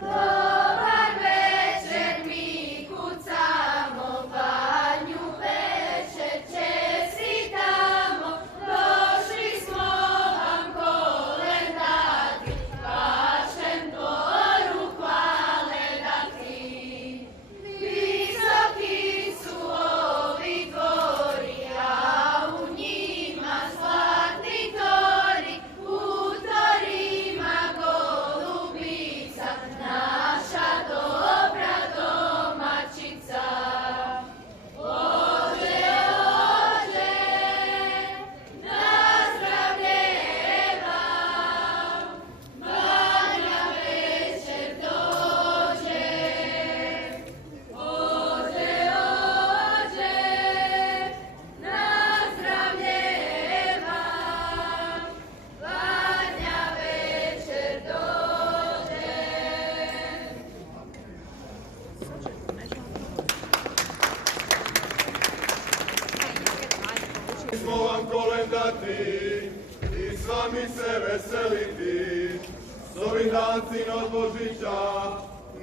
Dobar večer, mi kucamo, Vanju večer čestitamo, došli smo vam kolendati, vašem dvoru hvale dati. Visoki su ovi dvori, a u njima zlatni tori, u torima golubica, naša dobra domaćica. Ođe, ođe, na zdravlje vam, Vanja večer dođe. Ođe, ođe, na zdravlje vam, Vanja večer dođe. Smo vam kolendati i s vami se veseliti, s ovim dancima od Božića,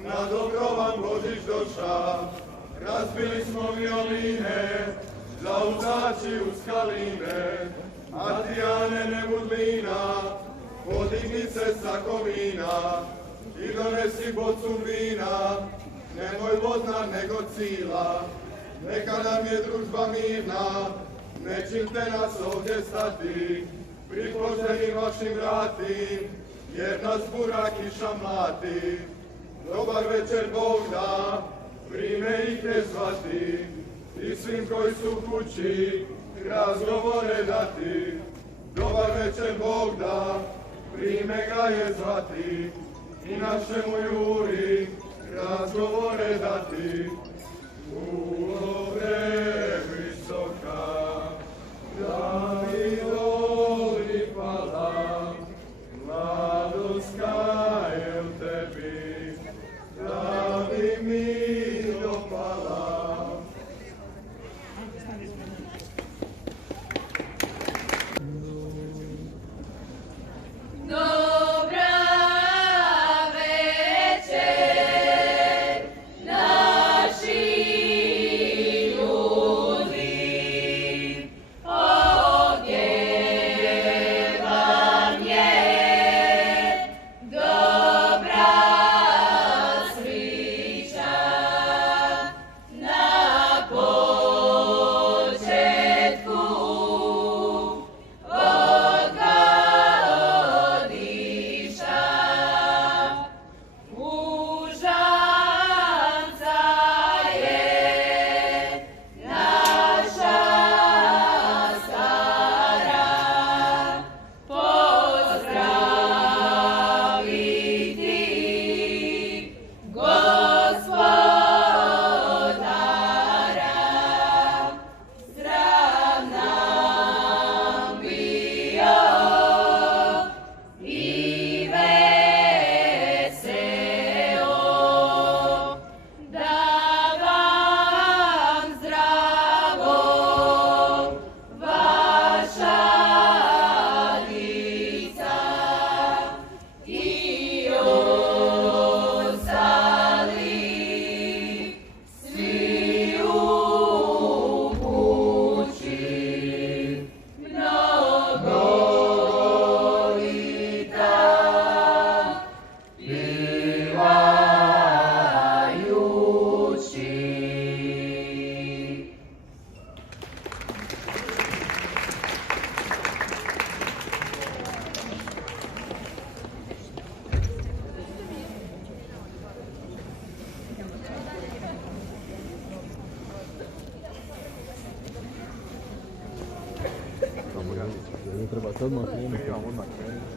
na dobro vam Božić doša. Razbili smo violine, zauzači uz kaline, a ti Ane ne budlina, podigni se sa kovina i donesi bocu vina, nemoj vodna nego cila, neka nam je družba mirna, nećete nas ovdje stati, pri poželjnim vašim vrati, jer nas bura kiša mlati. Dobar večer Bog da, prime ih ne zvati, i svim koji su kući razgovore dati. Dobar večer Bog da, prime ga je zvati, i našemu Juri razgovore dati. Ulove visoka, da mi voli pala, mladost je u tebi, da bi mi dopala. Dobra večer, naši ljudi, ovdje vam je dobra svića. Na početku od godiša, mužanca je naša stara, pozdraviti gospodara. Zdrav nam bio i veseo, da vam zdravo vaša lica i ostali svi u kući. Mnogo lita bivajući. Treba se odmah krenuti.